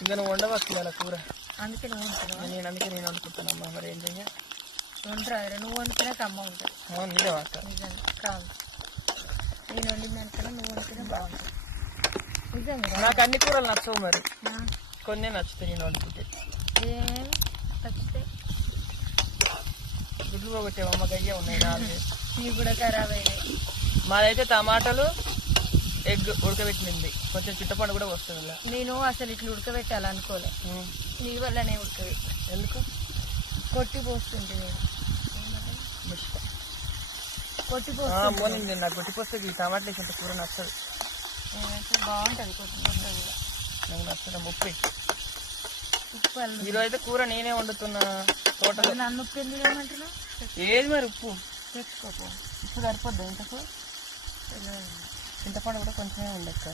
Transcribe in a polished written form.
ఇంకా నువ్వు వండవా కూర? అందుకే నువ్వు వండుతున్నావా? నేను వండుకుంటానమ్మా. మరి ఏం చెయ్య? వండరా, నువ్వు వండుకున్నాక అమ్మ ఉంటుంది. నిజమా అక్క? నిజంగా కాదు, నేను వండిందానికన్నా నువ్వు వండుకునే బాగుంటుంది. నిజంగా నాకు అన్ని కూరలు నచ్చవు, మరి కొన్ని నచ్చుతాయి నేను వండుకుంటే. ఏం నచ్చితే గుడ్లు పోగొట్టేవమ్మ, గయ్యే ఉన్నాయి 4. నీకు కూడా ఖరాబ్ అయినాయి. మాదైతే టమాటాలు ఎగ్ ఉడకబెట్టింది, కొంచెం చింతపండు కూడా వస్తుంది. నేను అసలు ఇట్లా ఉడకబెట్టాలనుకోలే, నీ వల్లనే ఉడకబెట్టా. ఎందుకు? కొట్టి పోస్తుంది నేను, కొట్టి పోస్తుంది. నాకు కొట్టి పోస్తే ఈ టమాటాలు వేసి కూర నచ్చదు. బాగుంటుంది కొట్టి కూడా. నాకు నచ్చదు. ఉప్పు ఉప్పు ఈరోజు అయితే కూర నేనే వండుతున్నా తోటలో. నన్ను ఉప్పు ఎందుకు ఏమంటున్నా? ఏది మరి ఉప్పు తెచ్చుకోపో. ఉప్పు సరిపోద్దా ఇంతకు? చింతపండు కూడా కొంచెమే ఉండక్క.